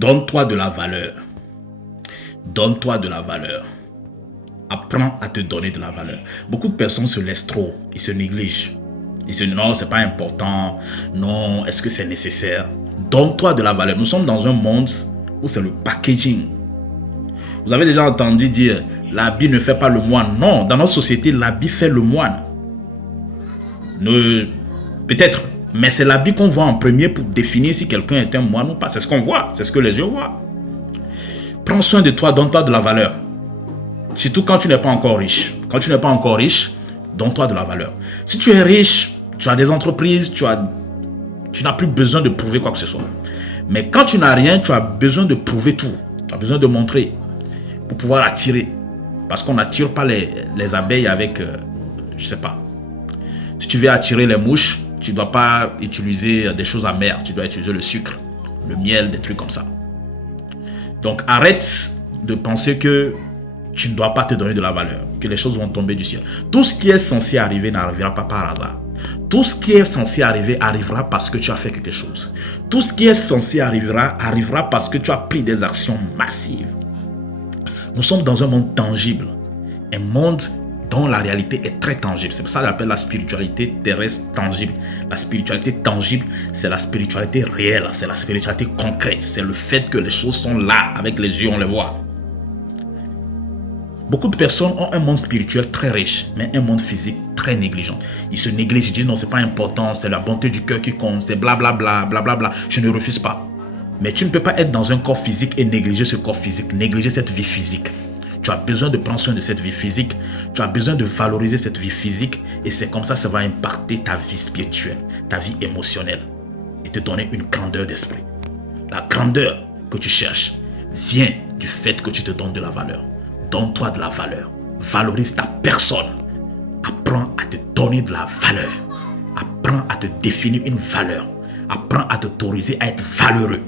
Donne-toi de la valeur. Donne-toi de la valeur. Apprends à te donner de la valeur. Beaucoup de personnes se laissent trop. Ils se négligent. Ils se disent non, c'est pas important. Non, est-ce que c'est nécessaire? Donne-toi de la valeur. Nous sommes dans un monde où c'est le packaging. Vous avez déjà entendu dire l'habit ne fait pas le moine. Non, dans notre société, l'habit fait le moine. Peut-être, mais c'est l'habit qu'on voit en premier pour définir si quelqu'un est un moine ou pas. C'est ce qu'on voit, c'est ce que les yeux voient. Prends soin de toi, donne-toi de la valeur. Surtout quand tu n'es pas encore riche. Quand tu n'es pas encore riche, donne-toi de la valeur. Si tu es riche, tu as des entreprises, tu n'as plus besoin de prouver quoi que ce soit. Mais quand tu n'as rien, tu as besoin de prouver tout. Tu as besoin de montrer pour pouvoir attirer. Parce qu'on n'attire pas les abeilles avec, je sais pas. Si tu veux attirer les mouches, tu ne dois pas utiliser des choses amères. Tu dois utiliser le sucre, le miel, des trucs comme ça. Donc arrête de penser que tu ne dois pas te donner de la valeur, que les choses vont tomber du ciel. Tout ce qui est censé arriver n'arrivera pas par hasard. Tout ce qui est censé arriver arrivera parce que tu as fait quelque chose. Tout ce qui est censé arrivera parce que tu as pris des actions massives. Nous sommes dans un monde tangible. Un monde dont la réalité est très tangible. C'est pour ça qu'on appelle la spiritualité terrestre tangible. La spiritualité tangible, c'est la spiritualité réelle. C'est la spiritualité concrète. C'est le fait que les choses sont là, avec les yeux, on les voit. Beaucoup de personnes ont un monde spirituel très riche, mais un monde physique très négligent. Ils se négligent, ils disent non, c'est pas important, c'est la bonté du cœur qui compte, c'est blablabla, blablabla. Je ne refuse pas. Mais tu ne peux pas être dans un corps physique et négliger ce corps physique, négliger cette vie physique. Tu as besoin de prendre soin de cette vie physique, tu as besoin de valoriser cette vie physique et c'est comme ça que ça va impacter ta vie spirituelle, ta vie émotionnelle et te donner une grandeur d'esprit. La grandeur que tu cherches vient du fait que tu te donnes de la valeur. Donne-toi de la valeur. Valorise ta personne. Apprends à te donner de la valeur. Apprends à te définir une valeur. Apprends à t'autoriser à être valeureux.